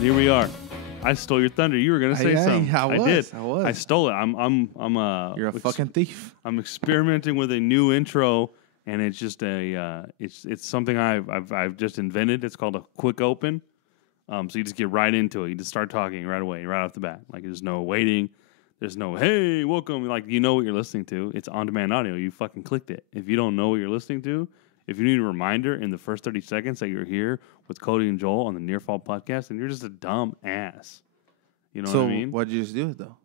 right, here we are. I stole your thunder. You were gonna say something. I did. I was. I stole it. You're a fucking thief. I'm experimenting with a new intro, and it's just it's something I've just invented. It's called a quick open. So you just get right into it. You just start talking right away, right off the bat. Like there's no waiting. There's no hey, welcome. Like you know what you're listening to. It's on demand audio. You fucking clicked it. If you don't know what you're listening to, if you need a reminder in the first 30 seconds that you're here with Cody and Joel on the Near Fall podcast, then you're just a dumb ass. You know what I mean? So why'd you just do it though?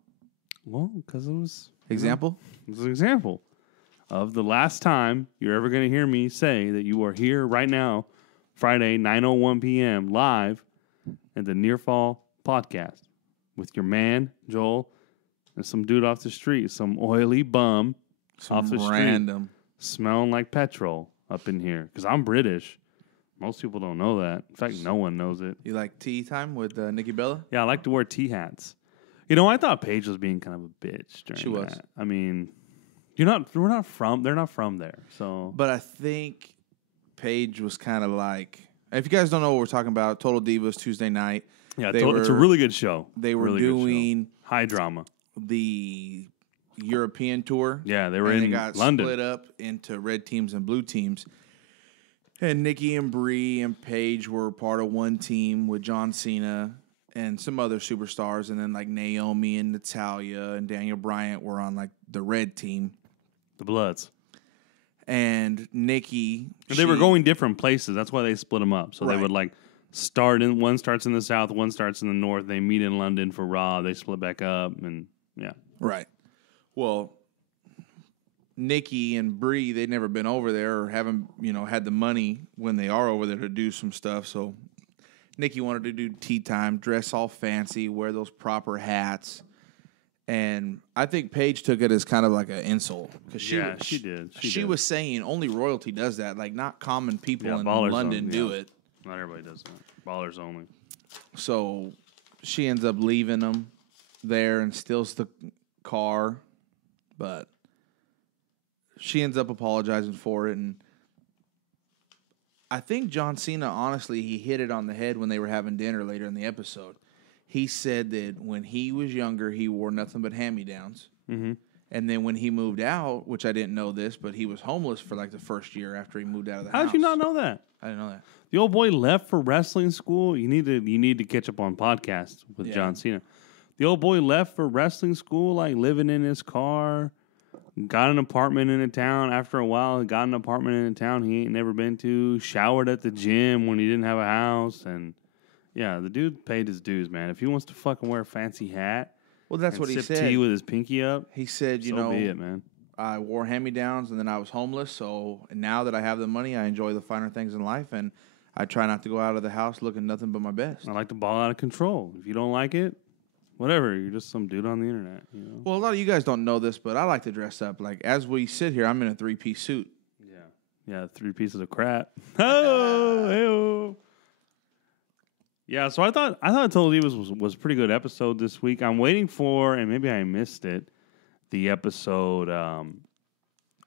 Well, because it was Example? It was an example of the last time you're ever going to hear me say that you are here right now, Friday, 9:01 p.m. live at the Near Fall podcast with your man Joel and some dude off the street, some oily bum off the random street, smelling like petrol up in here. Because I'm British. Most people don't know that. In fact, no one knows it. You like tea time with Nikki Bella? Yeah, I like to wear tea hats. You know, I thought Paige was being kind of a bitch during She was. that. I mean, they're not from there. So, But I think Paige was kind of like, if you guys don't know what we're talking about, Total Divas Tuesday night. yeah, it's a really good show. They were Really good show. doing High drama. the European tour. Yeah, they were and in they got London. split up into red teams and blue teams. And Nikki and Brie and Paige were part of one team with John Cena and some other superstars. And then like Naomi and Natalya and Daniel Bryant were on like the red team. The Bloods. And Nikki... And they were going different places. That's why they split them up. So they would like start in, one starts in the south, one starts in the north. They meet in London for Raw. They split back up and yeah. Right. Well, Nikki and Brie, they'd never been over there or haven't, had the money when they are over there to do some stuff. So Nikki wanted to do tea time, dress all fancy, wear those proper hats. And I think Paige took it as kind of like an insult. She did. She was saying only royalty does that. Like not common people in Ballers London do it. Not everybody does that. Ballers only. So she ends up leaving them there and steals the car. But she ends up apologizing for it. And I think John Cena, honestly, he hit it on the head when they were having dinner later in the episode. He said that when he was younger, he wore nothing but hand-me-downs. Mm-hmm. And then when he moved out, which I didn't know this, but he was homeless for like the first year after he moved out of the house. How did you not know that? I didn't know that. The old boy left for wrestling school. You need to catch up on podcasts with John Cena. The old boy left for wrestling school, like living in his car, got an apartment in a town. After a while, he got an apartment in a town he ain't never been to, showered at the gym when he didn't have a house. And yeah, the dude paid his dues, man. If he wants to fucking wear a fancy hat, well, that's what he sip said. tea with his pinky up, He said, so be it, man. I wore hand-me-downs and then I was homeless. So now that I have the money, I enjoy the finer things in life. And I try not to go out of the house looking nothing but my best. I like to ball out of control. If you don't like it, whatever. You're just some dude on the internet. You know? Well, a lot of you guys don't know this, but I like to dress up. Like, as we sit here, I'm in a 3-piece suit. Yeah, 3 pieces of crap. Oh, ew. Yeah, so I thought Total Divas was a pretty good episode this week. I'm waiting for, and maybe I missed it, the episode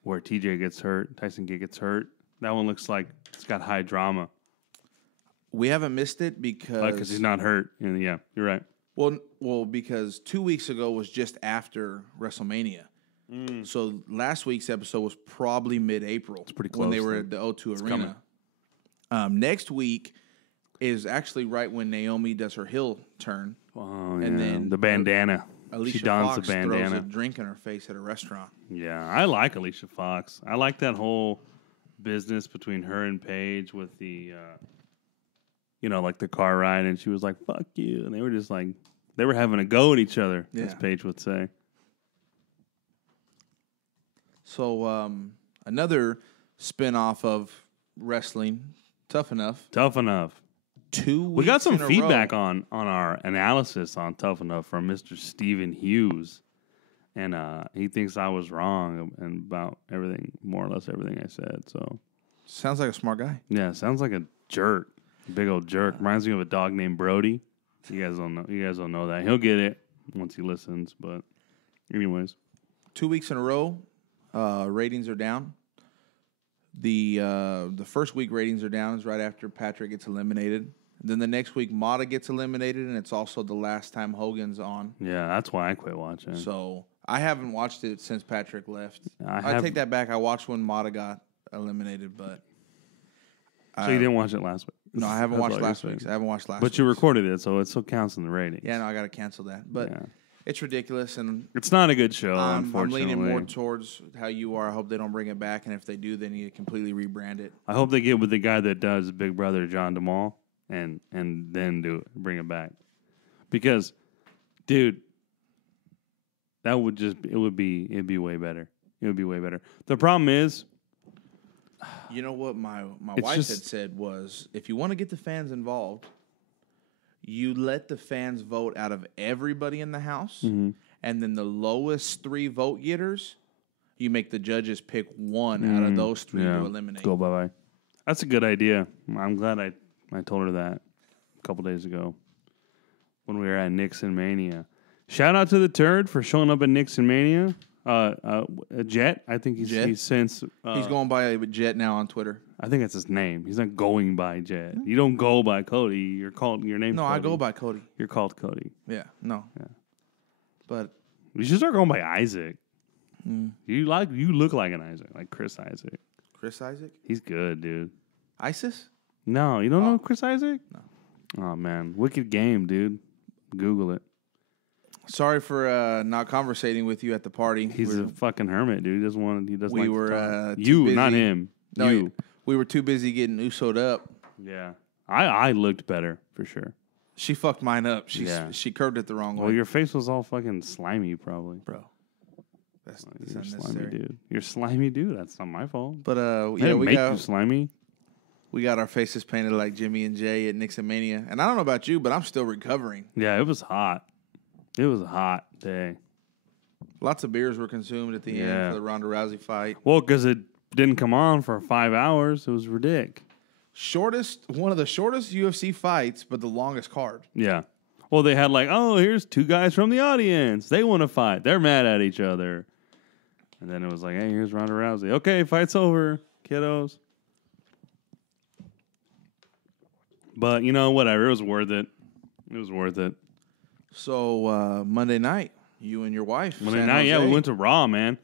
where TJ gets hurt, Tyson Kidd gets hurt. That one looks like it's got high drama. We haven't missed it because he's not hurt. And yeah, you're right. Well, because 2 weeks ago was just after WrestleMania. So last week's episode was probably mid-April. It's pretty close. When they were at the O2 Arena. Next week is actually right when Naomi does her heel turn. Oh, and then the bandana. Alicia she dons Fox the bandana. throws a drink in her face at a restaurant. Yeah, I like Alicia Fox. I like that whole business between her and Paige with the, like the car ride, and she was like, "Fuck you," and they were just like, they were having a go at each other, as Paige would say. So another spinoff of wrestling, Tough Enough. 2 weeks We got some in a feedback row. on our analysis on Tough Enough from Mr. Stephen Hughes, and he thinks I was wrong and about everything, more or less everything I said. So Sounds like a smart guy. yeah, sounds like a jerk, big old jerk. Reminds me of a dog named Brody. You guys don't know that. He'll get it once he listens. But anyways, 2 weeks in a row, ratings are down. The first week ratings are down is right after Patrick gets eliminated, Then the next week, Mata gets eliminated, and it's also the last time Hogan's on. Yeah, that's why I quit watching. So I haven't watched it since Patrick left. I take that back. I watched when Mata got eliminated, but so you didn't watch it last week? No, I haven't watched last week's. I haven't watched last. But you recorded it, so it still counts in the ratings. Yeah, no, I got to cancel that. But it's ridiculous, and it's not a good show. I'm Unfortunately, leaning more towards how you are. I hope they don't bring it back, and if they do, they need to completely rebrand it. I hope they get with the guy that does Big Brother, John DeMol, and then bring it back, because, dude, it'd be way better. It would be way better. The problem is, you know what my wife had said was, if you want to get the fans involved, you let the fans vote out of everybody in the house, and then the lowest 3 vote getters, you make the judges pick one out of those 3 to eliminate. Go bye-bye. That's a good idea. I'm glad I told her that a couple days ago when we were at Nixon Mania. Shout out to the Turd for showing up at Nixon Mania. Jet, I think he's since... he's going by Jet now on Twitter. I think that's his name. He's not going by Jet. You don't go by Cody. You're called your name. No, Cody. I go by Cody. You're called Cody. Yeah, no. Yeah. But you should start going by Isaac. You look like an Isaac, like Chris Isaac. Chris Isaac? He's good, dude. ISIS? No, you don't know Chris Isaac? No. Oh man, wicked game, dude. Google it. Sorry for not conversating with you at the party. He's a fucking hermit, dude. He doesn't want. He doesn't. We like were to talk. too You, busy. not him. No, you. We were too busy getting Uso'd up. Yeah, I looked better for sure. She fucked mine up. She curved it the wrong way. Well, your face was all fucking slimy, probably, bro. That's you're unnecessary. slimy, dude. You're slimy, dude. That's not my fault. But we got you slimy. We got our faces painted like Jimmy and Jay at Nixon Mania, and I don't know about you, but I'm still recovering. Yeah, it was hot. It was a hot day. Lots of beers were consumed at the end for the Ronda Rousey fight. Well, because it didn't come on for 5 hours. It was ridiculous. One of the shortest UFC fights, but the longest card. Yeah. Well, they had here's 2 guys from the audience. They want to fight. They're mad at each other. And then it was like, hey, here's Ronda Rousey. Okay, fight's over, kiddos. But, whatever. It was worth it. It was worth it. So, Monday night, you and your wife. Monday night, yeah, we went to Raw, man.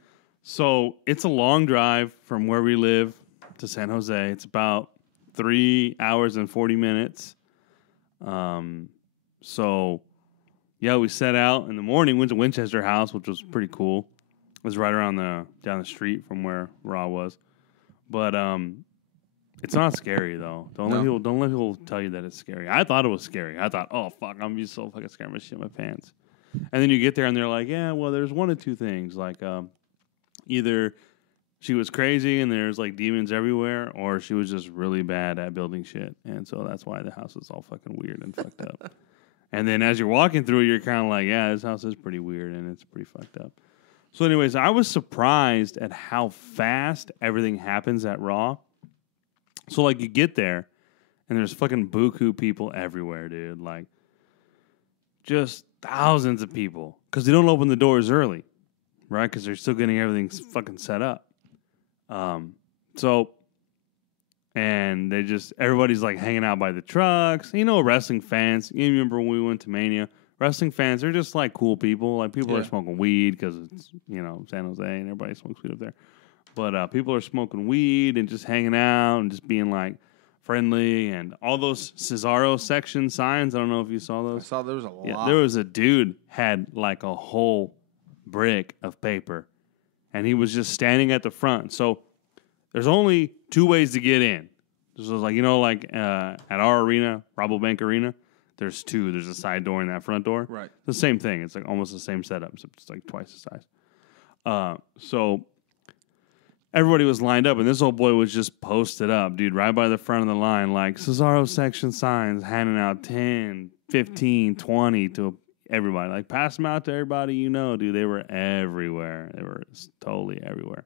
So, it's a long drive from where we live to San Jose. It's about 3 hours and 40 minutes. So, yeah, we set out in the morning, went to Winchester House, which was pretty cool. It was right around down the street from where Raw was. But it's not scary though. Don't let people tell you that it's scary. I thought it was scary. I thought, oh fuck, I'm gonna be so fucking scared, I'm gonna shit my pants. And then you get there and they're like, yeah, well, there's one of 2 things. Like either she was crazy and there's like demons everywhere, or she was just really bad at building shit. And so that's why the house is all fucking weird and fucked up. And then as you're walking through it, you're kind of like, yeah, this house is pretty weird and it's pretty fucked up. So anyways, I was surprised at how fast everything happens at Raw. So like you get there and there's fucking buku people everywhere, dude. Like just thousands of people because they don't open the doors early, right? Because they're still getting everything fucking set up. And everybody's like hanging out by the trucks. Wrestling fans. You remember when we went to Mania? Wrestling fans, they're just like cool people. Like people are smoking weed because it's, San Jose and everybody smokes weed up there. But people are smoking weed and just hanging out and just being like friendly and all those Cesaro section signs. I don't know if you saw those. I saw there was a lot. Yeah, there was a dude had like a whole brick of paper and he was just standing at the front. So there's only 2 ways to get in. This was like, at our arena, Rabobank Arena, there's 2. There's a side door and that front door. Right. The same thing. It's like almost the same setup, except it's like twice the size. So everybody was lined up, and this old boy was just posted up, dude, right by the front of the line, like Cesaro section signs, handing out 10, 15, 20 to everybody. Like, pass them out to everybody dude. They were everywhere. They were totally everywhere.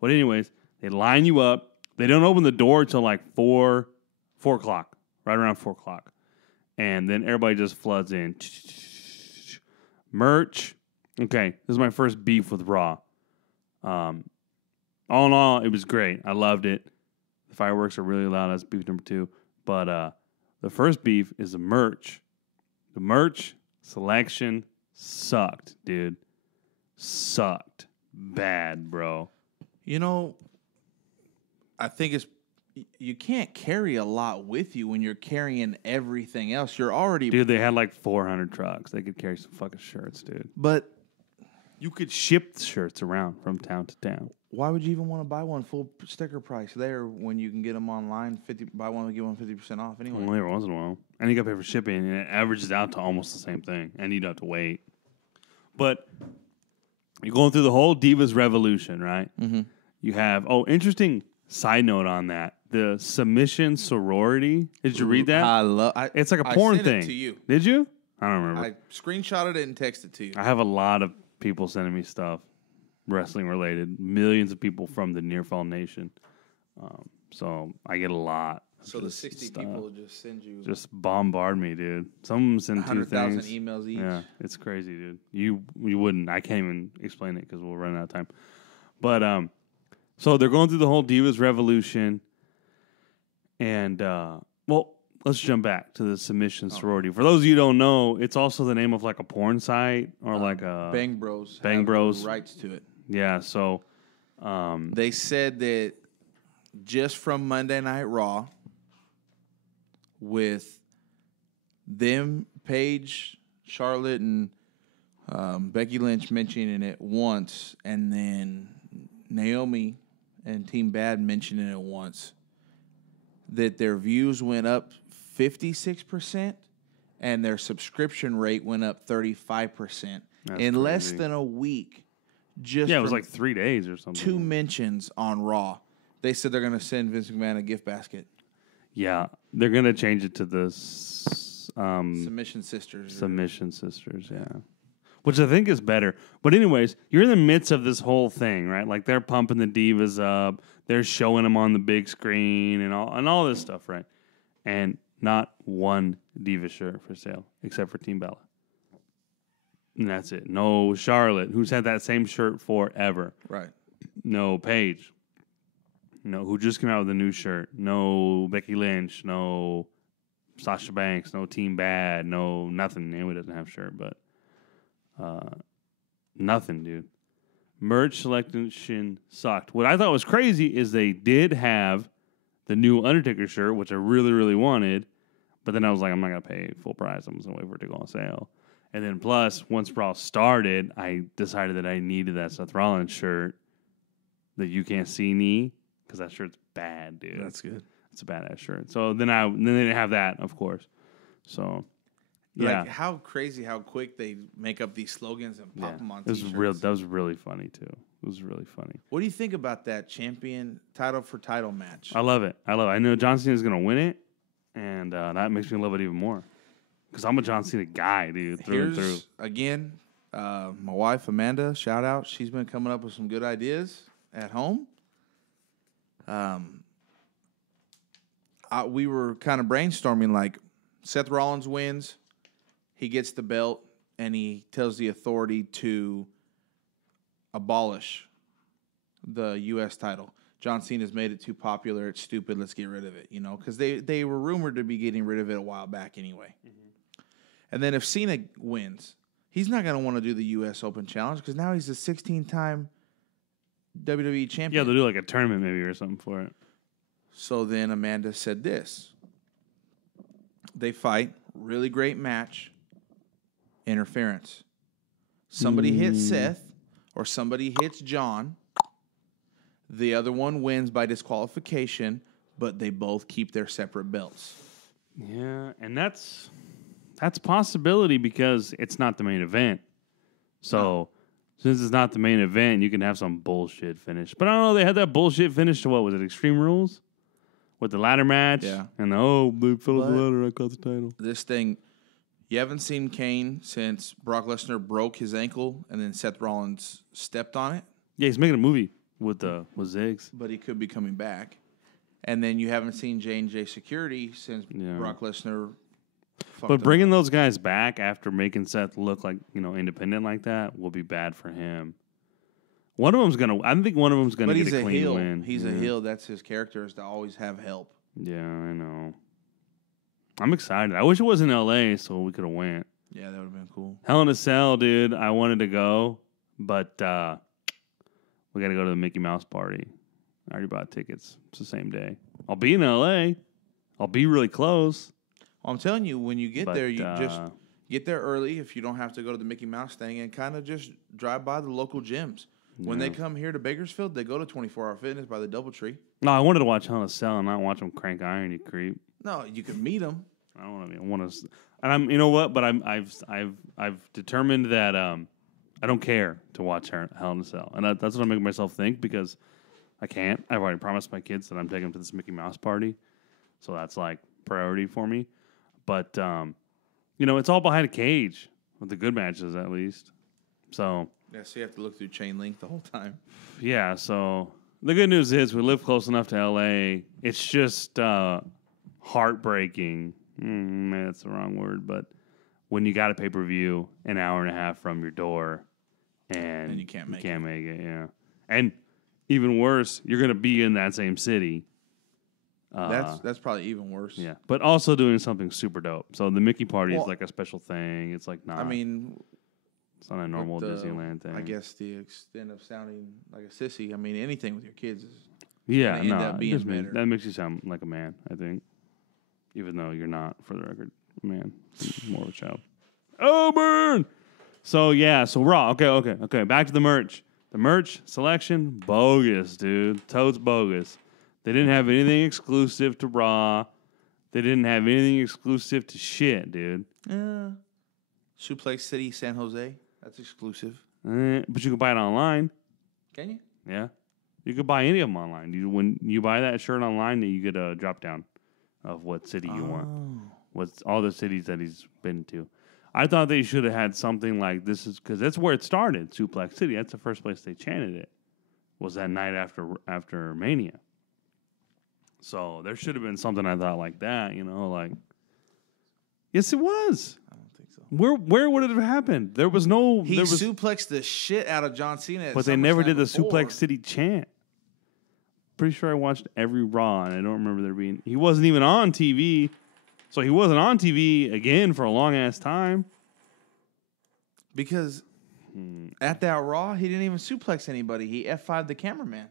But anyways, they line you up. They don't open the door till like 4 o'clock, right around 4 o'clock. And then everybody just floods in. Merch. Okay, this is my first beef with Raw. All in all, it was great. I loved it. The fireworks are really loud. That's beef number 2. But The first beef is the merch. The merch selection sucked, dude. Sucked. Bad, bro. You know, I think you can't carry a lot with you when you're carrying everything else. You're already... Dude, they had like 400 trucks. They could carry some fucking shirts, dude. But you could ship shirts around from town to town. Why would you even want to buy one full sticker price there when you can get them online? Buy one, get one 50% off anyway. Only every once in a while. And you got to pay for shipping, and it averages out to almost the same thing. And you don't have to wait. But you're going through the whole Divas Revolution, right? Mm-hmm. You have, interesting side note on that. The submission sorority. Did you read that? It's like a porn sent thing. It to you. Did you? I don't remember. I screenshotted it and texted it to you. I have a lot of people sending me stuff. Wrestling related, millions of people from the Near Fall Nation, so I get a lot. So the 60 people just send you, just bombard me, dude. Some of them send 100,000 emails each. Yeah, it's crazy, dude. You wouldn't. I can't even explain it because we'll run out of time. But so they're going through the whole Divas Revolution, and let's jump back to the submission sorority. For those of you who don't know, it's also the name of like a porn site or like a Bang Bros. Bang Bros. Rights to it. Yeah, so they said that just from Monday Night Raw, with them, Paige, Charlotte, and Becky Lynch mentioning it once, and then Naomi and Team Bad mentioning it once, that their views went up 56% and their subscription rate went up 35% in less than a week. It was like 3 days or something. 2 mentions on Raw. They said they're going to send Vince McMahon a gift basket. Yeah, they're going to change it to the Submission Sisters. Submission Sisters, yeah. Which I think is better. But anyways, you're in the midst of this whole thing, right? Like they're pumping the divas up. They're showing them on the big screen and all this stuff, right? And not one diva shirt for sale except for Team Bella. And that's it. No Charlotte, who's had that same shirt forever. Right. No Paige. No, who just came out with a new shirt. No Becky Lynch. No Sasha Banks. No Team Bad. No nothing. Naomi doesn't have a shirt, but nothing, dude. Merch selection sucked. What I thought was crazy is they did have the new Undertaker shirt, which I really, really wanted. But then I was like, I'm not going to pay full price. I'm just going to wait for it to go on sale. And then plus, once Raw started, I decided that I needed that Seth Rollins shirt, the You Can't See Me, because that shirt's bad, dude. That's good. It's a badass shirt. So then they didn't have that, of course. So, yeah. Like, how crazy how quick they make up these slogans and pop them on t-shirts. That was really funny, too. It was really funny. What do you think about that champion title for title match? I love it. I know John Cena is going to win it, and that makes me love it even more. Because I'm a John Cena guy, dude, through and through. Again, my wife, Amanda, shout out. She's been coming up with some good ideas at home. We were kind of brainstorming, like, Seth Rollins wins, he gets the belt, and he tells the authority to abolish the U.S. title. John Cena's made it too popular. It's stupid. Let's get rid of it, because they were rumored to be getting rid of it a while back anyway. Mm-hmm. And then if Cena wins, he's not going to want to do the U.S. Open Challenge because now he's a 16-time WWE champion. Yeah, they'll do like a tournament maybe or something for it. So then Amanda said this. They fight. Really great match. Interference. Somebody hits Seth or somebody hits John. The other one wins by disqualification, but they both keep their separate belts. Yeah, and that's a possibility because it's not the main event. So, since it's not the main event, you can have some bullshit finish. But I don't know, they had that bullshit finish to what? Was it Extreme Rules? With the ladder match? Yeah. And they fell off the ladder, I caught the title. This thing, you haven't seen Kane since Brock Lesnar broke his ankle and then Seth Rollins stepped on it. Yeah, he's making a movie with Ziggs. But he could be coming back. And then you haven't seen J&J Security since Brock Lesnar. But bringing those guys back after making Seth look like, independent like that will be bad for him. I think one of them's gonna get a clean win. He's a heel. That's his character, is to always have help. Yeah, I know. I'm excited. I wish it was in L.A. so we could have went. Yeah, that would have been cool. Hell in a Cell, dude. I wanted to go, but we got to go to the Mickey Mouse party. I already bought tickets. It's the same day. I'll be in L.A. I'll be really close. Well, I'm telling you, when you get there, you just get there early if you don't have to go to the Mickey Mouse thing and kind of just drive by the local gyms. When they come here to Bakersfield, they go to 24 Hour Fitness by the DoubleTree. No, I wanted to watch Hell in a Cell and not watch them crank iron, you creep. No, you can meet them. I don't want to. I want to. And I'm. You know what? But I've determined that I don't care to watch Hell in a Cell, and that's what I'm making myself think because I can't. I've already promised my kids that I'm taking them to this Mickey Mouse party, so that's like priority for me. But you know, it's all behind a cage with the good matches at least. So yeah, so you have to look through chain link the whole time. Yeah. So the good news is we live close enough to LA. It's just heartbreaking. That's the wrong word, but when you got a pay-per-view an hour and a half from your door and you can't make it, yeah. And even worse, you're going to be in that same city. That's probably even worse. Yeah, but also doing something super dope. So the Mickey party is like a special thing. It's like not. I mean, it's not a normal Disneyland thing. I guess the extent of sounding like a sissy. I mean, anything with your kids is end up being better. That makes you sound like a man, I think. Even though you're not, for the record, man, more of a child. Oh, burn! So, yeah, so Raw. Okay. Back to the merch. The merch selection, bogus, dude. Totes bogus. They didn't have anything exclusive to Raw. They didn't have anything exclusive to shit, dude. Suplex City, San Jose. That's exclusive. But you can buy it online. Can you? Yeah. You could buy any of them online. When you buy that shirt online, you get a drop down of what city you want. What's all the cities that he's been to. I thought they should have had something like this is because that's where it started, Suplex City. That's the first place they chanted it. Was that night after Mania. So there should have been something I thought like that, like yes, it was. I don't think so. Where would it have happened? There was no. He suplexed the shit out of John Cena, but they never did the Suplex City chant. Pretty sure I watched every Raw, and I don't remember there being. He wasn't even on TV, so he wasn't on TV again for a long ass time. Because at that Raw, he didn't even suplex anybody. He F5'd the cameraman.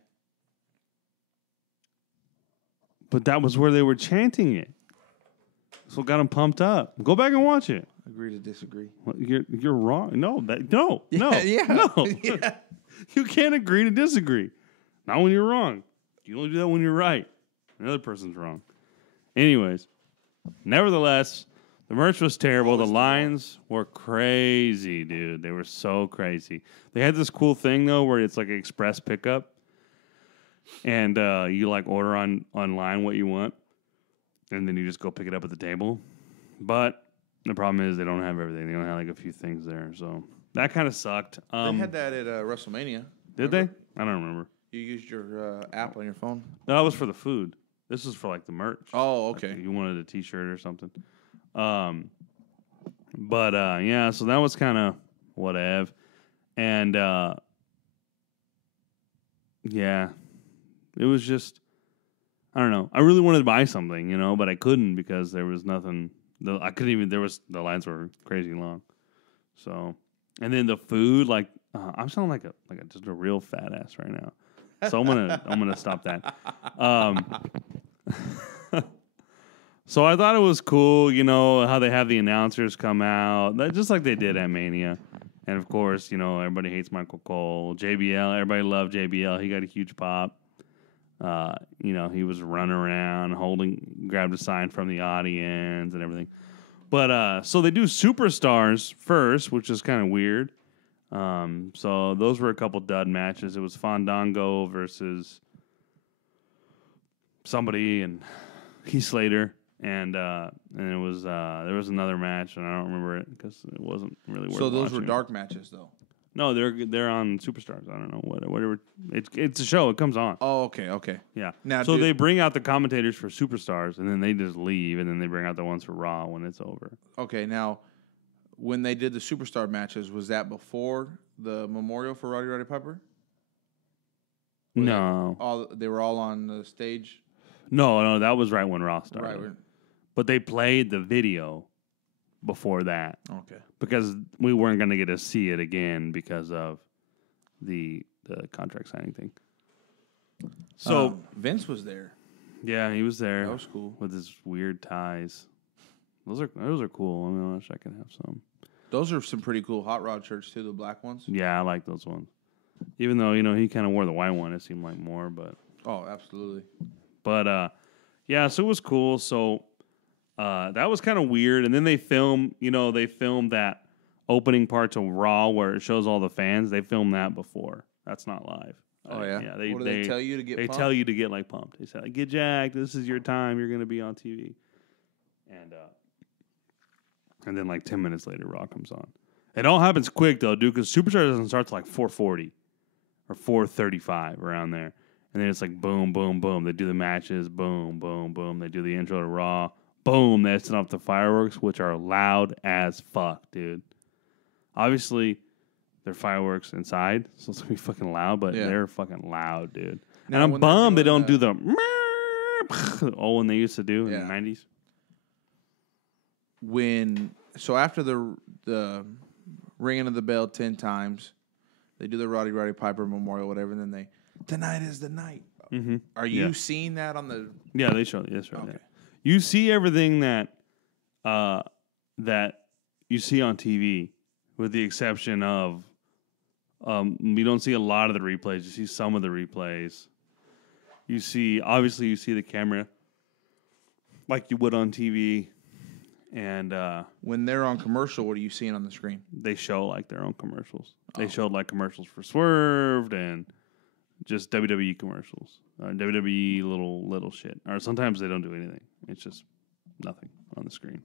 But that was where they were chanting it. So it got him pumped up. Go back and watch it. Agree to disagree. Well, you're wrong. No. Yeah. You can't agree to disagree. Not when you're wrong. You only do that when you're right. The other person's wrong. Anyways, nevertheless, the merch was terrible. The lines were crazy, dude. They were so crazy. They had this cool thing, though, where it's like an express pickup. And you like order online what you want. And then you just go pick it up at the table. But the problem is they don't have everything. They only have like a few things there. So that kind of sucked. They had that at WrestleMania. Did they? I don't remember. You used your app on your phone? No, that was for the food. This was for like the merch. Oh, okay. Like you wanted a T-shirt or something. But yeah, so that was kind of whatever. And yeah, it was just, I don't know. I really wanted to buy something, but I couldn't because there was nothing. I couldn't even. The lines were crazy long. So, and then the food, like I'm sounding like just a real fat ass right now. So I'm gonna stop that. So I thought it was cool, how they have the announcers come out, just like they did at Mania. And of course, everybody hates Michael Cole. JBL, everybody loved JBL. He got a huge pop. He was running around, grabbed a sign from the audience and everything. But so they do superstars first, which is kind of weird. So those were a couple dud matches. It was Fandango versus somebody and Heath Slater, and it was there was another match, and I don't remember it because it wasn't really worth. So those watching. were dark matches, though. No, they're on Superstars. I don't know whatever. It's a show. It comes on. Oh, okay. Yeah. Now, so they bring out the commentators for Superstars, and then they just leave, and then they bring out the ones for Raw when it's over. Okay, now when they did the Superstar matches, was that before the memorial for Roddy Piper? No. They were all on the stage. No, that was right when Raw started. Right. but they played the video before that Okay. because we weren't going to get to see it again because of the contract signing thing. So Vince was there. yeah, he was there. That was cool. With his weird ties. Those are cool. I mean, I wish I could have some. Those are some pretty cool hot rod shirts too. The black ones. Yeah, I like those ones. Even though he kind of wore the white one, it seemed like more, but. Oh, absolutely. But yeah, so it was cool. So that was kind of weird. And then they filmed that opening parts of Raw where it shows all the fans. They filmed that before. That's not live. Oh yeah. Yeah. What do they tell you to get? They pumped? tell you to get like pumped. They say like, get jacked. This is your time. You're gonna be on TV. And then like 10 minutes later, Raw comes on. It all happens quick though, dude. Because Superstar doesn't start till like 4:40 or 4:35 around there. And then it's like boom, boom, boom. They do the matches, boom, boom, boom. They do the intro to Raw, boom. They set off the fireworks, which are loud as fuck, dude. Obviously, they're fireworks inside, so it's gonna be fucking loud. But they're fucking loud, dude. Now, and I'm bummed they don't do the when they used to do in the 90s. So after the ringing of the bell 10 times, they do the Roddy Piper Memorial, whatever, and then tonight is the night. Mm-hmm. Are you seeing that on the? Yeah, they show it. Yes, right. Okay. There. You see everything that you see on TV, with the exception of you don't see a lot of the replays. You see some of the replays. You see the camera like you would on TV. And when they're on commercial, what are you seeing on the screen? They show like their own commercials. They showed like commercials for Swerved and just WWE commercials, WWE little shit. Or sometimes they don't do anything. It's just nothing on the screen.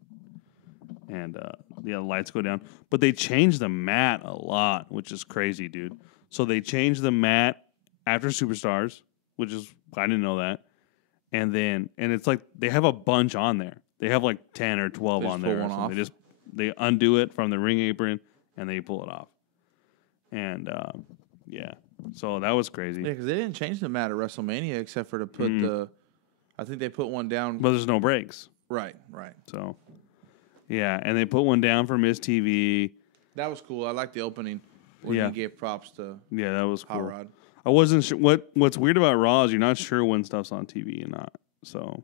And the lights go down. But they changed the mat a lot, which is crazy, dude. So they changed the mat after Superstars, which is I didn't know that. And it's like they have a bunch on there. They have like 10 or 12 on there. They undo it from the ring apron and they pull it off. And so that was crazy. Yeah, because they didn't change the mat at WrestleMania except for to put I think they put one down. But there's no breaks. Right. So, yeah, and they put one down for Miss TV. That was cool. I like the opening when he gave props to. Yeah, that was cool. Hot Rod. I wasn't sure. What's weird about Raw is you're not sure when stuff's on TV and not. So.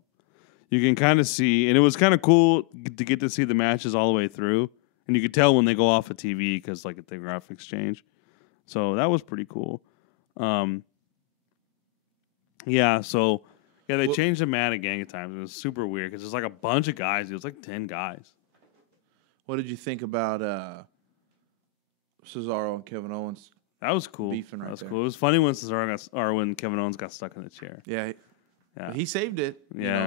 You can kind of see, and it was kind of cool to get to see the matches all the way through, and you could tell when they go off of TV because like the graphics change. So that was pretty cool. They changed the mat a gang of times. It was super weird because it's like a bunch of guys. It was like 10 guys. What did you think about Cesaro and Kevin Owens? That was cool. Beefing that was there. cool. It was funny when Kevin Owens got stuck in the chair. Yeah. He saved it,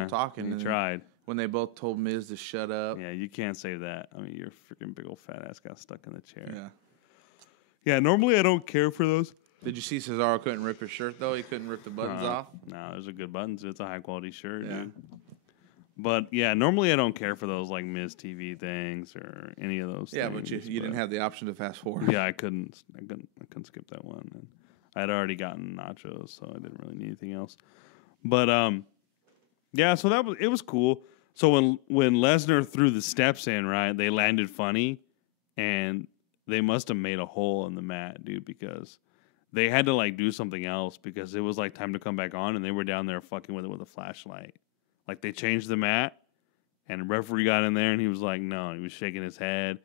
talking. He tried. When they both told Miz to shut up. Yeah, you can't save that. I mean, your freaking big old fat ass got stuck in the chair. Yeah. Yeah, normally I don't care for those. Did you see Cesaro couldn't rip his shirt, though? He couldn't rip the buttons off? No, those are good buttons. It's a high-quality shirt, dude. But, yeah, normally I don't care for those, like, Miz TV things or any of those things. Yeah, but you didn't have the option to fast forward. Yeah, I couldn't skip that one. And I had already gotten nachos, so I didn't really need anything else. But so it was cool. So when Lesnar threw the steps in, right, they landed funny, and they must have made a hole in the mat, dude, because they had to like do something else because it was like time to come back on, and they were down there fucking with it with a flashlight. Like they changed the mat, and the referee got in there, and he was like, no, he was shaking his head,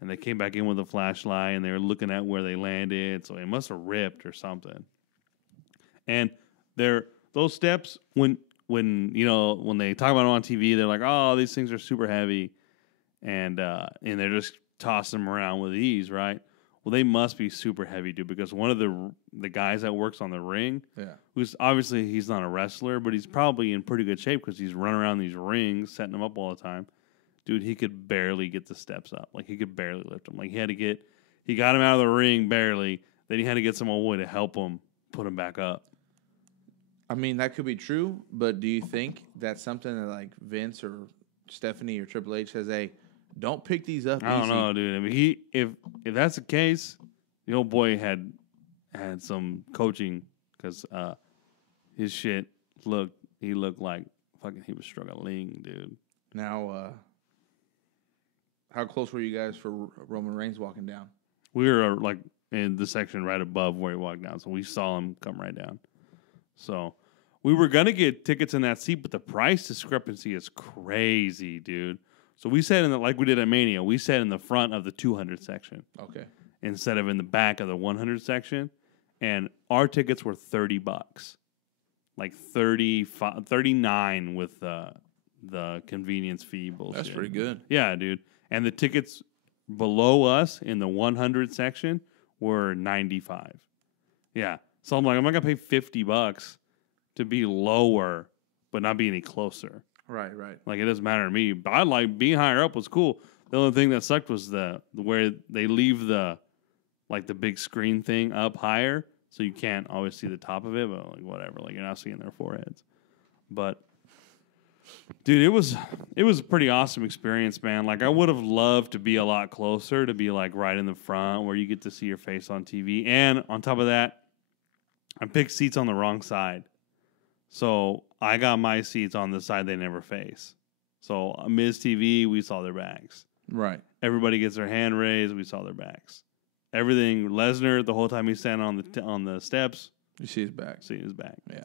and they came back in with a flashlight, and they were looking at where they landed, so it must have ripped or something. And those steps, when they talk about them on TV, they're like, oh, these things are super heavy, and they're just tossing them around with ease, right? Well, they must be super heavy, dude, because one of the guys that works on the ring, who's obviously he's not a wrestler, but he's probably in pretty good shape because he's running around these rings, setting them up all the time. Dude, he could barely get the steps up. Like, he could barely lift them. Like, he got him out of the ring barely, then he had to get some old way to help him put him back up. I mean, that could be true, but do you think that's something that like Vince or Stephanie or Triple H says, hey, don't pick these up I don't know, dude. I mean, if that's the case, the old boy had some coaching because his shit looked like fucking he was struggling, dude. Now, how close were you guys for Roman Reigns walking down? We were like in the section right above where he walked down, so we saw him come right down. So we were gonna get tickets in that seat, but the price discrepancy is crazy, dude. So we sat like we did at Mania. We sat in the front of the 200 section. Okay. Instead of in the back of the 100 section, and our tickets were $30, like 39 with the convenience fee bullshit. That's pretty good. Yeah, dude. And the tickets below us in the 100 section were 95. Yeah. So I'm like, I'm not gonna pay $50 to be lower, but not be any closer. Right, right. Like it doesn't matter to me. But I like being higher up was cool. The only thing that sucked was where they leave the big screen thing up higher, so you can't always see the top of it. But like whatever, like you're not seeing their foreheads. But dude, it was a pretty awesome experience, man. Like I would have loved to be a lot closer, to be like right in the front where you get to see your face on TV. And on top of that, I picked seats on the wrong side. So I got my seats on the side they never face. So Miz TV, we saw their backs. Right. Everybody gets their hand raised, we saw their backs. Everything, Lesnar, the whole time he's standing on the steps, you see his back. see his back. Yeah.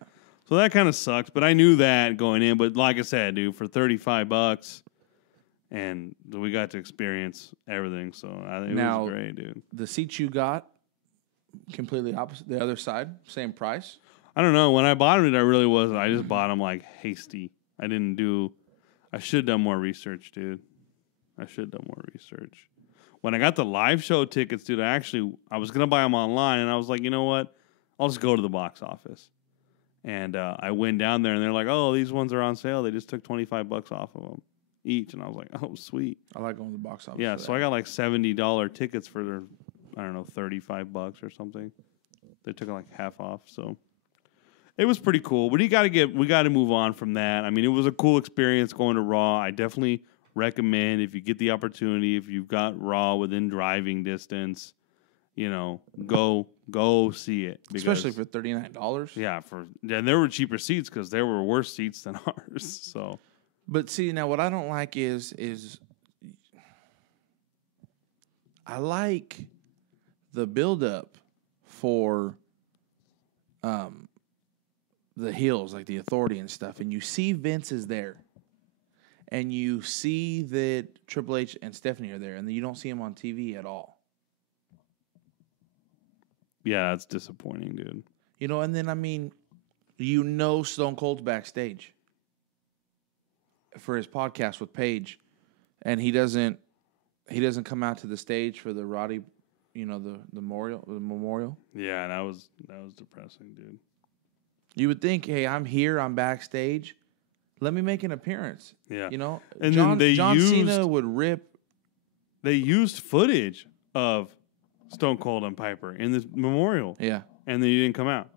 So that kind of sucked, but I knew that going in. But like I said, dude, for $35, and we got to experience everything. So it was great, dude. The seats you got, completely opposite, the other side, same price? I don't know. When I bought them, I really wasn't. I just bought them like hasty. I should have done more research, dude. I should have done more research. When I got the live show tickets, dude, I was going to buy them online, and I was like, you know what? I'll just go to the box office. And I went down there, and they're like, oh, these ones are on sale. They just took $25 off of them each. And I was like, oh, sweet. I like going to the box office. Yeah, so I got like $70 tickets for, I don't know, $35 or something. They took like half off, so it was pretty cool. But we got to move on from that. I mean, it was a cool experience going to Raw. I definitely recommend, if you get the opportunity, if you've got Raw within driving distance, go see it. Especially for $39. Yeah, and there were cheaper seats because there were worse seats than ours. So, but see, now what I don't like is I like the build-up for the heels, like the Authority and stuff, and you see Vince is there, and you see that Triple H and Stephanie are there, and then you don't see him on TV at all. Yeah, it's disappointing, dude. And then, I mean, Stone Cold's backstage for his podcast with Paige, and he doesn't come out to the stage for the Roddy, the memorial. Yeah, that was depressing, dude. You would think, hey, I'm here, I'm backstage. Let me make an appearance. Yeah. And John Cena would rip. They used footage of Stone Cold and Piper in the memorial. Yeah. And then he didn't come out.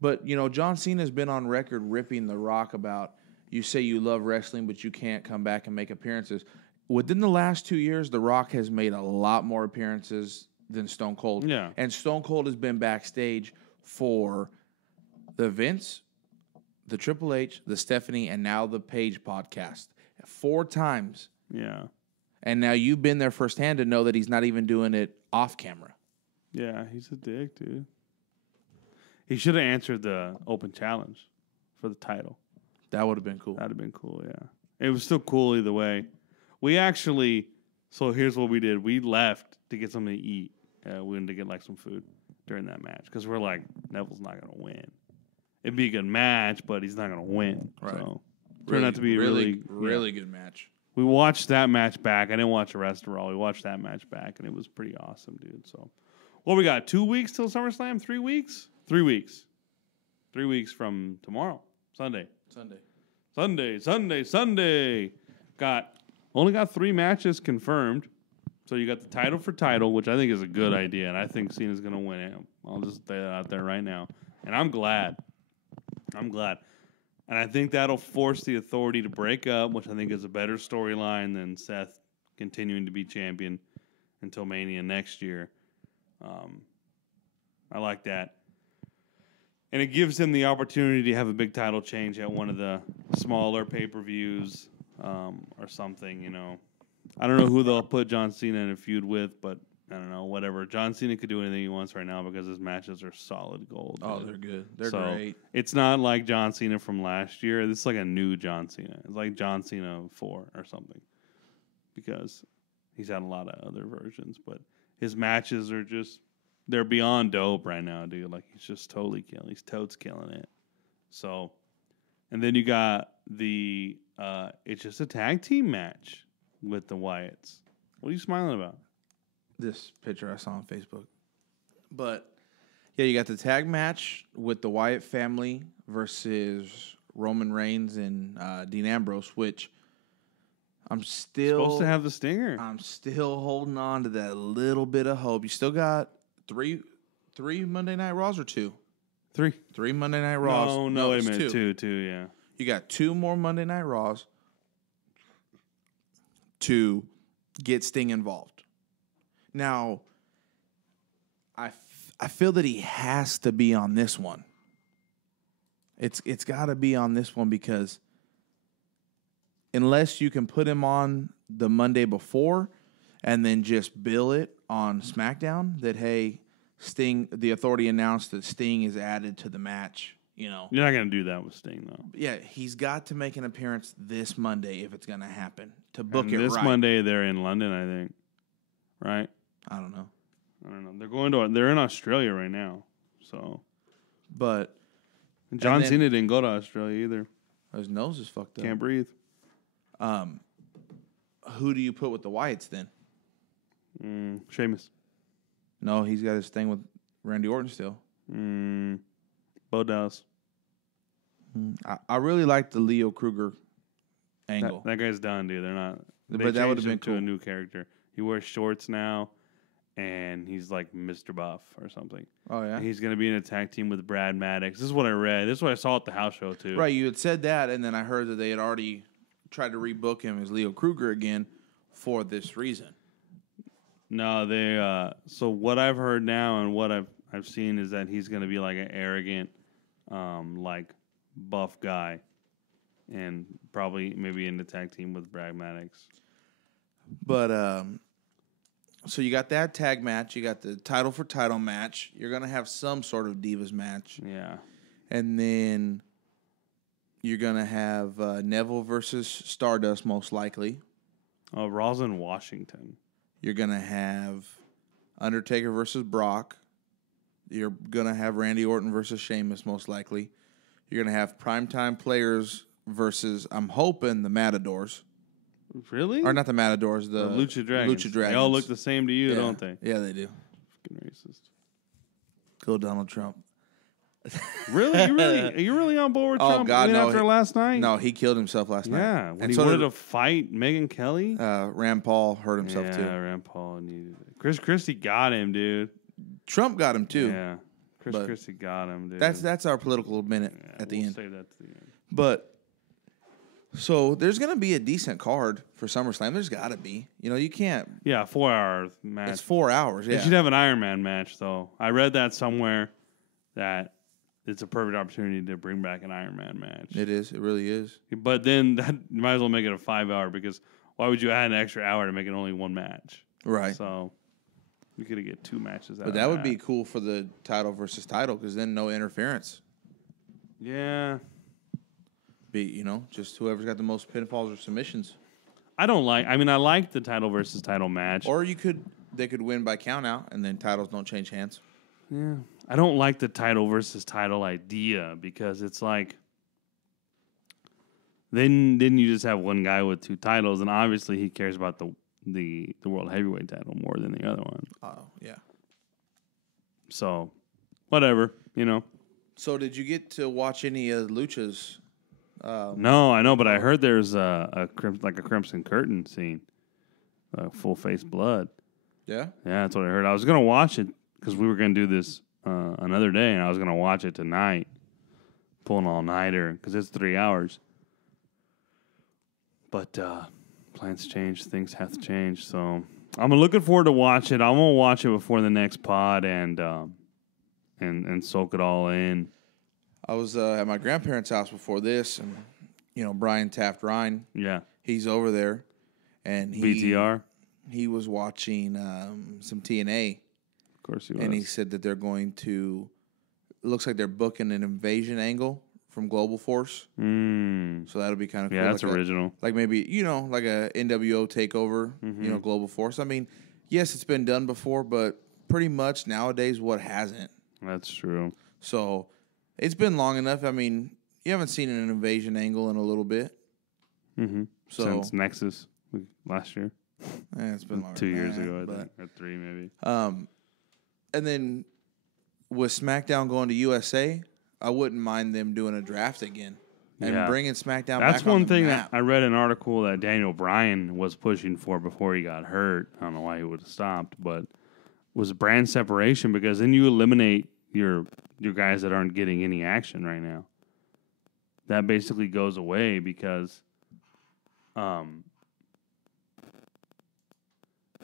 But, John Cena's been on record ripping The Rock about, you say you love wrestling, but you can't come back and make appearances. Within the last 2 years, The Rock has made a lot more appearances than Stone Cold. Yeah. And Stone Cold has been backstage for the Vince, the Triple H, the Stephanie, and now the Paige podcast 4 times. Yeah. And now you've been there firsthand to know that he's not even doing it off camera. Yeah, he's a dick, dude. He should have answered the open challenge for the title. That would have been cool. That would have been cool, yeah. It was still cool either way. So here's what we did. We left to get something to eat. We went to get like some food during that match because we're like, Neville's not going to win. It'd be a good match, but he's not going to win. Right. So turned out to be really good match. We watched that match back. I didn't watch the rest of Raw. We watched that match back, and it was pretty awesome, dude. So, what we got? 2 weeks till SummerSlam? 3 weeks? 3 weeks. 3 weeks from tomorrow. Sunday. Only got 3 matches confirmed. So you got the title for title, which I think is a good idea, and I think Cena's going to win it. I'll just say that out there right now. And I'm glad. And I think that'll force the Authority to break up, which I think is a better storyline than Seth continuing to be champion until Mania next year. I like that. And it gives him the opportunity to have a big title change at one of the smaller pay-per-views. or something. You know, I don't know who they'll put John Cena in a feud with, but I don't know. Whatever. John Cena could do anything he wants right now because his matches are solid gold. Oh, dude. they're good. They're great. It's not like John Cena from last year. This is like a new John Cena. It's like John Cena 4 or something because he's had a lot of other versions, but his matches are just they're beyond dope right now, dude. Like he's just totally killing. He's totes killing it. So, and then you got the it's just a tag team match with the Wyatts. What are you smiling about? This picture I saw on Facebook. But yeah, you got the tag match with the Wyatt family versus Roman Reigns and Dean Ambrose, which I'm still supposed to have the stinger. I'm still holding on to that little bit of hope. You still got three Monday Night Raws or 2? 3 Monday Night Raws. No, wait a it's minute. Two, yeah. You got 2 more Monday Night Raws to get Sting involved. Now, I feel that he has to be on this one. It's got to be on this one because unless you can put him on the Monday before and then just bill it on SmackDown that, hey, Sting, the Authority announced that Sting is added to the match, you know. You're not going to do that with Sting, though. Yeah, he's got to make an appearance this Monday if it's going to happen, to book and it this right. Monday, they're in London, I think. Right? I don't know. They're in Australia right now. So. But. And John Cena didn't go to Australia either. His nose is fucked up. Can't breathe. Who do you put with the Wyatts then? Sheamus. No, he's got his thing with Randy Orton still. Bo Dallas. I really like the Leo Kruger angle. That guy's done, dude. They're not. But that would have been cool. To a new character. He wears shorts now, and he's like Mr. Buff or something. Oh, yeah? And he's going to be in a tag team with Brad Maddox. This is what I read. This is what I saw at the house show, too. Right, you had said that, and then I heard that they had already tried to rebook him as Leo Kruger again for this reason. No, they. So what I've heard now and what I've seen is that he's going to be like an arrogant, like buff guy, and probably maybe in the tag team with Brad Maddox. But so you got that tag match, you got the title for title match. You're gonna have some sort of Divas match, Yeah. and then you're gonna have Neville versus Stardust most likely. Oh, Raw's in Washington. You're going to have Undertaker versus Brock. You're going to have Randy Orton versus Sheamus, most likely. You're going to have Primetime Players versus, I'm hoping, the Matadors. Really? Or not the Matadors, the Lucha Dragons. Lucha Dragons. They all look the same to you, don't they? Yeah, they do. Fucking racist. Go Donald Trump. Really? Are you really on board with Trump God, no, after last night? No, he killed himself last night. Yeah, when and he so wanted to fight Megyn Kelly. Rand Paul hurt himself too. Yeah, Rand Paul needed it. Chris Christie got him, dude. Trump got him too. Yeah, Chris Christie got him, dude. That's our political minute at the end. Save that to the end. But so there's going to be a decent card for SummerSlam. There's got to be. You know, you can't. Yeah, 4-hour match. It's 4 hours. Yeah, They should have an Iron Man match, though. I read that somewhere that it's a perfect opportunity to bring back an Iron Man match. It is. It really is. But then that you might as well make it a 5-hour because why would you add an extra hour to make it only one match? Right. So we could get 2 matches out But that would be cool for the title versus title because then no interference. Yeah. Just whoever's got the most pinfalls or submissions. I like the title versus title match. Or they could win by count out and then titles don't change hands. Yeah. I don't like the title versus title idea because it's like then you just have one guy with 2 titles and obviously he cares about the world heavyweight title more than the other one. Oh, yeah. So, whatever, So did you get to watch any of Lucha's? No, I know, but I heard there's a Crimson Curtain scene, full face blood. Yeah? Yeah, that's what I heard. I was going to watch it because we were going to do this another day, and I was going to watch it tonight, pull an all-nighter, because it's 3 hours. But plans change, things have to change, so I'm looking forward to watch it. I'm going to watch it before the next pod and soak it all in. I was at my grandparents' house before this, and Brian Taft Ryan. Yeah. He's over there, and BTR. He was watching some TNA. Of course he was. And he said that they're going to. It looks like they're booking an invasion angle from Global Force. So that'll be kind of cool. Yeah, that's like original. Like maybe, like a NWO takeover, Global Force. I mean, yes, it's been done before, but pretty much nowadays, what hasn't? That's true. So it's been long enough. I mean, you haven't seen an invasion angle in a little bit. So, since Nexus last year. It's been longer 2 years ago, I think. Or 3 maybe. And then with SmackDown going to USA, I wouldn't mind them doing a draft again and bringing SmackDown back. That's one thing map. that I read an article that Daniel Bryan was pushing for before he got hurt. I don't know why he would have stopped, but was brand separation, because then you eliminate your guys that aren't getting any action right now. That basically goes away because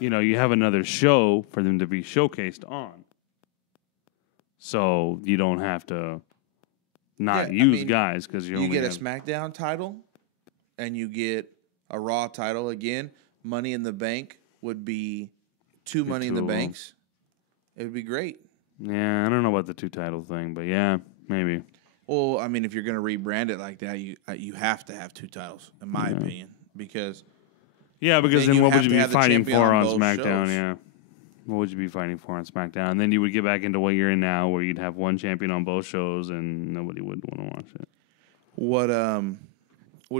you have another show for them to be showcased on. So you don't have to use guys, because you get a SmackDown title and you get a Raw title again. Money in the Bank would be two Money in the Banks. It would be great. Yeah, I don't know about the 2 title thing, but yeah, maybe. Well, I mean, if you're going to rebrand it like that, you have to have 2 titles, in my opinion, because. Yeah, because then what would you be fighting for on SmackDown? Shows. Yeah. What would you be fighting for on SmackDown? And then you would get back into what you're in now, where you'd have one champion on both shows and nobody would want to watch it. What are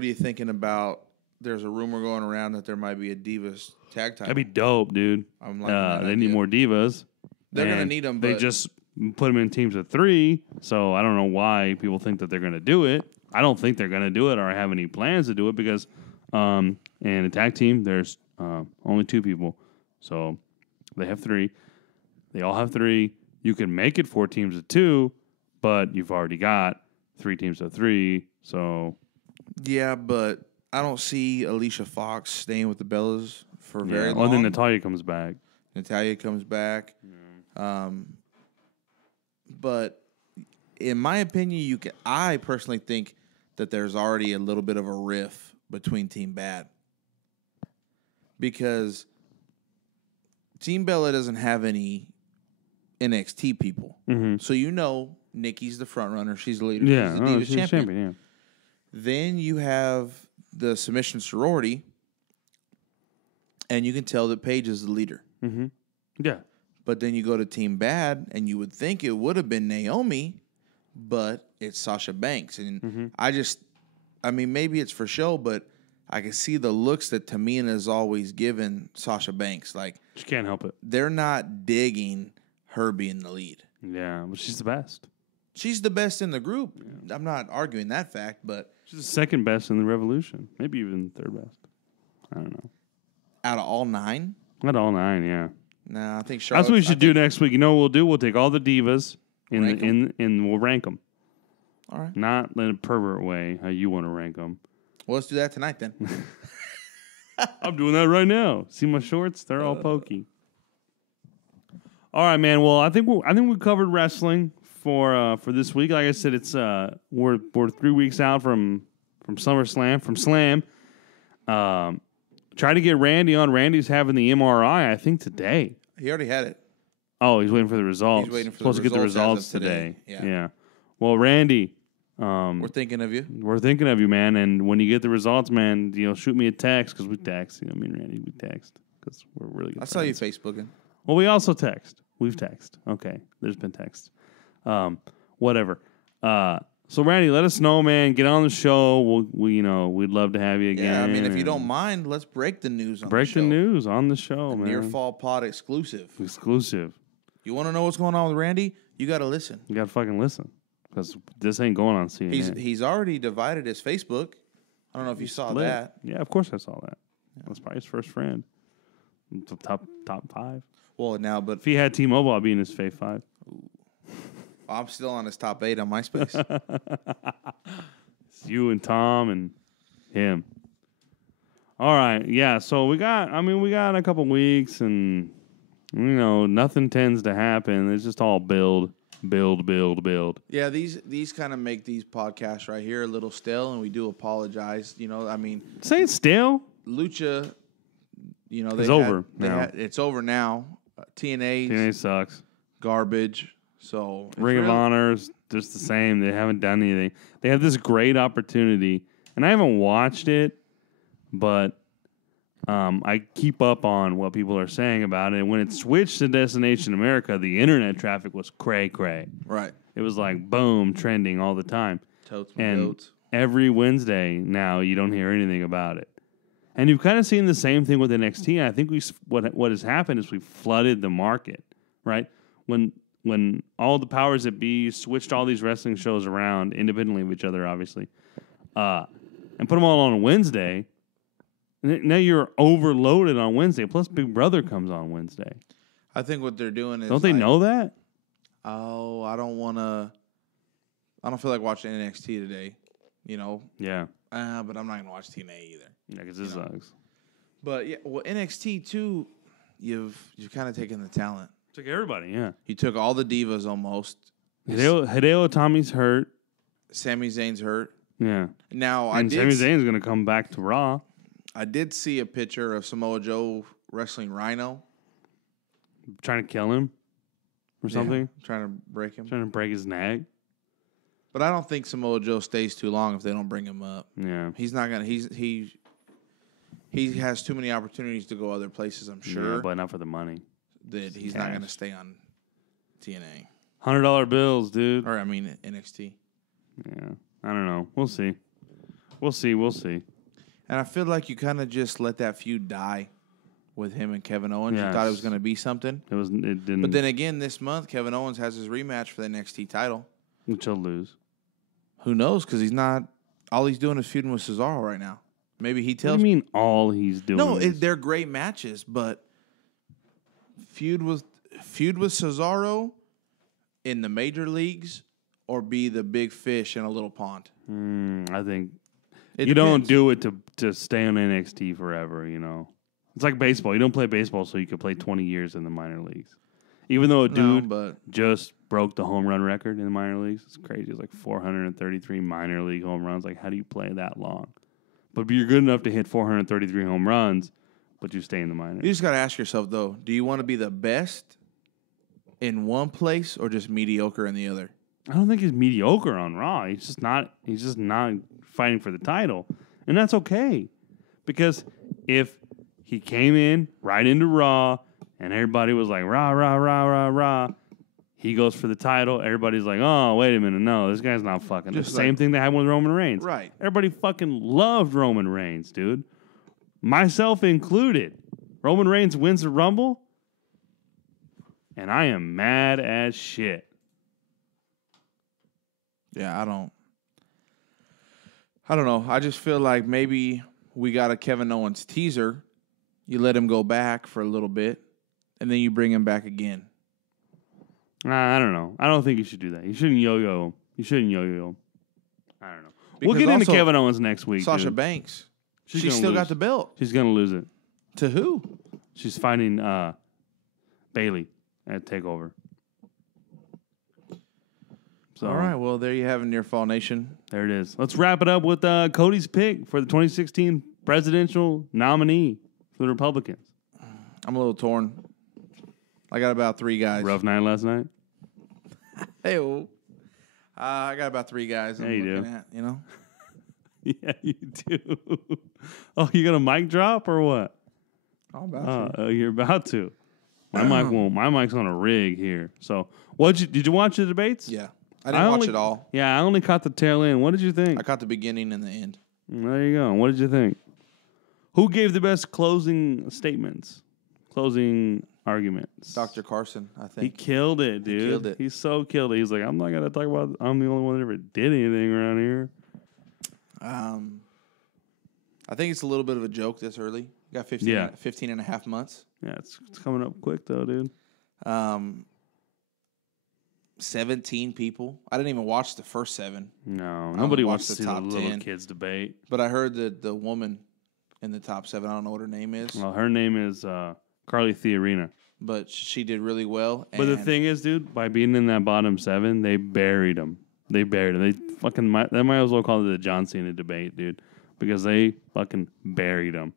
you thinking about? There's a rumor going around that there might be a Divas tag title. That'd be dope, dude. They need more Divas. They're going to need them, but they just put them in teams of 3, so I don't know why people think that they're going to do it. I don't think they're going to do it or have any plans to do it, because in a tag team, there's only 2 people. So they have 3. They all have 3. You can make it 4 teams of 2, but you've already got 3 teams of 3. So yeah, but I don't see Alicia Fox staying with the Bellas for very long. Well, then Natalya comes back. But in my opinion, I personally think that there's already a little bit of a riff between Team Bad, because Team Bella doesn't have any NXT people. So Nikki's the front runner. She's the leader. Yeah, she's the Divas champion. Yeah. Then you have the Submission Sorority, and you can tell that Paige is the leader. Yeah. But then you go to Team Bad, and you would think it would have been Naomi, but it's Sasha Banks. And maybe it's for show, but I can see the looks that Tamina has always given Sasha Banks. Like, she can't help it. They're not digging her being the lead. Yeah, but she's the best. She's the best in the group. Yeah. I'm not arguing that fact, but she's the second best in the Revolution. Maybe even third best. I don't know. Out of all 9? Out of all 9, yeah. No, I think Charlotte. That's what we should do next week. You know what we'll do? We'll take all the divas and we'll rank them. All right. Not in a pervert way, how you want to rank them. Well, let's do that tonight then. I'm doing that right now. See my shorts? They're all pokey. All right, man. Well, I think we covered wrestling for this week. Like I said, it's we're 3 weeks out from SummerSlam, from Slam. Try to get Randy on. Randy's having the MRI, I think, today. He already had it. Oh, he's waiting for the results. He's waiting for supposed the to get the results today. Yeah. Well, Randy, we're thinking of you. We're thinking of you, man. And when you get the results, man, shoot me a text, because we text. Me and Randy, we text because we're really good. I saw you Facebooking. Well, we also text. We've texted. Okay, there's been text. Whatever. So Randy, let us know, man. Get on the show. We'd love to have you again. Yeah, I mean, if you don't mind, let's break the news on the show. Break the news on the show, man. Near Fall Pod exclusive. You want to know what's going on with Randy? You got to listen. You got to fucking listen, because this ain't going on CNN. He's already divided his Facebook. I don't know if you saw that. Yeah, of course I saw that. Yeah. That's probably his first friend. Top 5. Well, now, but if he had T-Mobile, I'd be in his fave 5. I'm still on his top 8 on MySpace. It's you and Tom and him. All right, yeah. So we got a couple weeks, and nothing tends to happen. It's just all build. Build. Yeah, these kind of make these podcasts right here a little stale, and we do apologize. You know, I mean, Say it's stale. Lucha, you know, It's over now. It's over now. TNA sucks. Garbage. So Ring of Honor's just the same. They haven't done anything. They have this great opportunity, and I haven't watched it, but I keep up on what people are saying about it. And when it switched to Destination America, the internet traffic was cray. Right. It was like boom, trending all the time. Totes and goats. Every Wednesday now, you don't hear anything about it. And you've kind of seen the same thing with NXT. I think what has happened is we've flooded the market, right? When all the powers that be switched all these wrestling shows around independently of each other, obviously, and put them all on a Wednesday. Now you're overloaded on Wednesday. Plus, Big Brother comes on Wednesday. I think what they're doing is don't they know that? Oh, I don't feel like watching NXT today. You know. Yeah. But I'm not gonna watch TNA either. Yeah, because it sucks. But yeah, well, NXT too. You've kind of taken the talent. Took everybody. Yeah. You took all the divas almost. Hideo Itami's hurt. Sami Zayn's hurt. Yeah. Now Sami Zayn's gonna come back to Raw. I did see a picture of Samoa Joe wrestling Rhino. Trying to kill him or something. Trying to break him. Trying to break his neck. But I don't think Samoa Joe stays too long if they don't bring him up. Yeah. He's not going to. He has too many opportunities to go other places, I'm sure. Yeah, but not for the money. That he's not going to stay on TNA. $100 bills, dude. Or, I mean, NXT. Yeah. I don't know. We'll see. We'll see. And I feel like you kind of just let that feud die with him and Kevin Owens. Yes. You thought it was going to be something. It didn't. But then again, this month, Kevin Owens has his rematch for the NXT title. Which he'll lose. Who knows? Because he's not. All he's doing is feuding with Cesaro right now. Maybe he tells. What do you mean all he's doing? No, they're great matches, but feud with Cesaro in the major leagues or be the big fish in a little pond. I think It you depends. don't do it to stay on NXT forever. You know, it's like baseball. You don't play baseball so you could play 20 years in the minor leagues. Even though a dude just broke the home run record in the minor leagues. It's crazy. It's like 433 minor league home runs. Like, how do you play that long? But you're good enough to hit 433 home runs, but you stay in the minors. You just got to ask yourself, though, do you want to be the best in one place or just mediocre in the other? I don't think he's mediocre on Raw. He's just not fighting for the title. And that's okay. Because if he came in right into Raw and everybody was like, rah, rah, rah, rah, rah, he goes for the title. Everybody's like, oh, wait a minute. No, this guy's not fucking. Just the same thing that happened with Roman Reigns. Right. Everybody fucking loved Roman Reigns, dude. Myself included. Roman Reigns wins the Rumble, and I am mad as shit. Yeah, I don't know. I just feel like maybe we got a Kevin Owens teaser. You let him go back for a little bit, and then you bring him back again. I don't know. I don't think you should do that. You shouldn't yo-yo him. I don't know. Because we'll get into Kevin Owens next week. Sasha dude. Banks. She's gonna still lose. got the belt. She's going to lose it. To who? She's fighting Bayley at TakeOver. So, All right. Well, there you have it, Near Fall Nation. There it is. Let's wrap it up with Cody's pick for the 2016 presidential nominee for the Republicans. I'm a little torn. I got about 3 guys. Rough night last night? Hey-o. I got about 3 guys I'm looking at, you know? Yeah, you do. Oh, you got a mic drop or what? I'm about to. You're about to. My mic won't. My mic's on a rig here. So, did you watch the debates? Yeah. I didn't watch it all. Yeah, I only caught the tail end. What did you think? I caught the beginning and the end. There you go. What did you think? Who gave the best closing statements? Closing arguments? Dr. Carson, I think. He killed it, dude. He killed it. He so killed it. He's like, I'm not going to talk about, I'm the only one that ever did anything around here. I think it's a little bit of a joke this early. You got 15 and a half months. Yeah, it's coming up quick, though, dude. 17 people. I didn't even watch the first 7. No, nobody wants to see the top little 10. kids debate. But I heard that the woman in the top 7, I don't know what her name is. Well, her name is Carly Fiorina. but she did really well. But the thing is, dude, by being in that bottom 7, they buried him. They fucking they might as well call it the John Cena debate, dude, because they fucking buried him.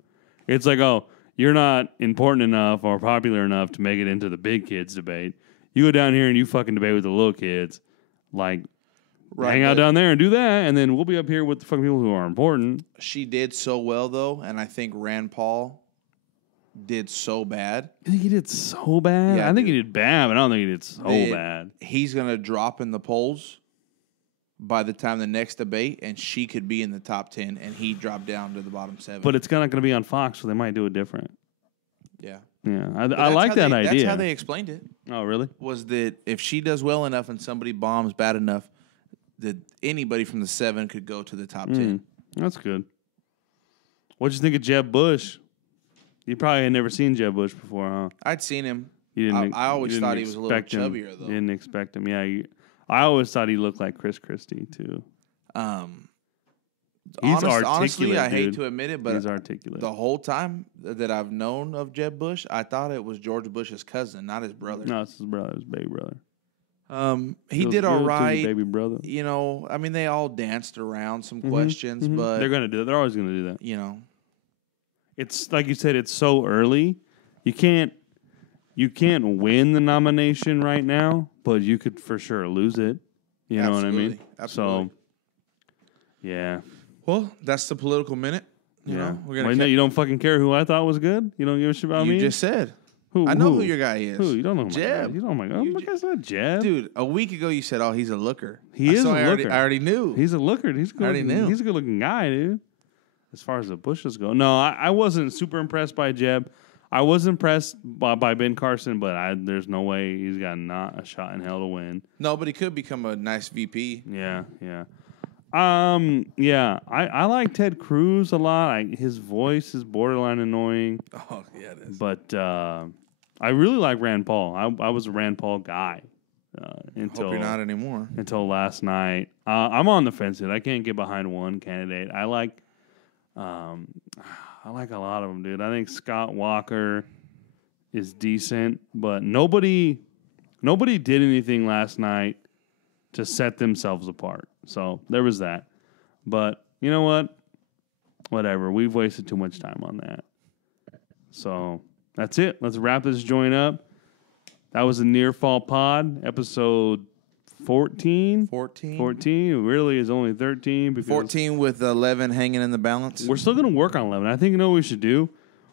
It's like, oh, you're not important enough or popular enough to make it into the big kids debate. You go down here and you fucking debate with the little kids, like hang out down there and do that, and then we'll be up here with the fucking people who are important. She did so well though, and I think Rand Paul did so bad. You think he did so bad? Yeah, I think he did bad, but I don't think he did so bad. He's gonna drop in the polls by the time the next debate, and she could be in the top 10, and he dropped down to the bottom 7. But it's not going to be on Fox, so they might do it different. Yeah. Yeah, I like that idea. That's how they explained it. Oh, really? Was that if she does well enough and somebody bombs bad enough, that anybody from the 7 could go to the top 10. That's good. What'd you think of Jeb Bush? You probably had never seen Jeb Bush before, huh? I'd seen him. You didn't, I always thought he was a little expect him. chubbier, though. You didn't expect him. Yeah, I always thought he looked like Chris Christie, too. He's articulate, honestly, I hate dude. to admit it, but he's articulate. The whole time that I've known of Jeb Bush, I thought it was George Bush's cousin, not his brother. No, it's his brother, his baby brother. He did all right. Baby brother. You know, I mean, they all danced around some questions, but they're gonna do it. They're always gonna do that. You know, it's like you said. It's so early. You can't win the nomination right now, but you could for sure lose it. You know what I mean? Absolutely. So, yeah. Well, that's the political minute. You know, we're gonna. You don't fucking care who I thought was good. You don't give a shit about me. You just said. Who? I know who your guy is. Who? You don't know my Jeb. guy. You don't know my guy. My guy's not Jeb. Dude, a week ago you said, "Oh, he's a looker." He is a looker. I already knew. He's a looker. He's good. I already knew. He's a good-looking guy, dude. As far as the Bushes go, no, I wasn't super impressed by Jeb. I was impressed by Ben Carson, but there's no way he's got not a shot in hell to win. No, but he could become a nice VP. Yeah. I like Ted Cruz a lot. His voice is borderline annoying. Oh, yeah, it is. But I really like Rand Paul. I was a Rand Paul guy until Hope you're not anymore. Until last night. I'm on the fence. I can't get behind one candidate. I like a lot of them, dude. I think Scott Walker is decent, but nobody did anything last night to set themselves apart. So there was that. But you know what? Whatever. We've wasted too much time on that. So that's it. Let's wrap this joint up. That was a Near Fall Pod, episode 14. 14. It really is only 13. Because 14 with 11 hanging in the balance. We're still going to work on 11. I think you know what we should do?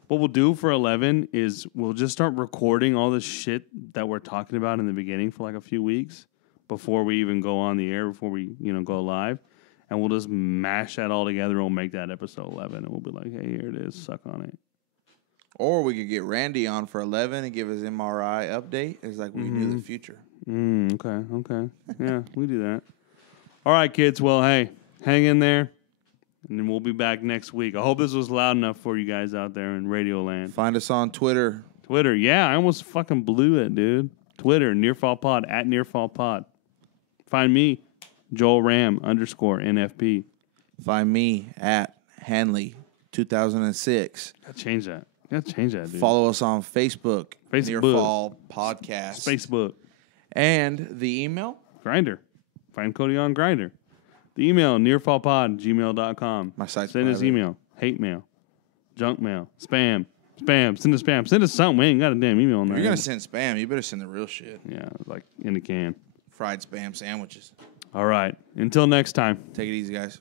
What we'll do for 11 is we'll just start recording all the shit that we're talking about in the beginning for like a few weeks before we even go on the air, before we go live. And we'll just mash that all together and we'll make that episode 11. And we'll be like, hey, here it is. Suck on it. Or we could get Randy on for 11 and give his MRI update. It's like we knew the future. Okay. Yeah, we do that. All right, kids. Well, hey, hang in there. And then we'll be back next week. I hope this was loud enough for you guys out there in Radio Land. Find us on Twitter. Yeah, I almost fucking blew it, dude. Twitter, NearFallPod, at NearFallPod. Find me, Joel Ram _NFP. Find me at Hanley 2006. Gotta change that, dude. Follow us on Facebook. Nearfall Podcast. Facebook. And the email? Grindr. Find Cody on Grindr. The email, nearfallpod@gmail.com. My site's Send us private. email, hate mail, junk mail, spam. Send us spam. Send us something. We ain't got a damn email on there. If you're going to send spam, you better send the real shit. Yeah, like in a can. Fried spam sandwiches. All right. Until next time. Take it easy, guys.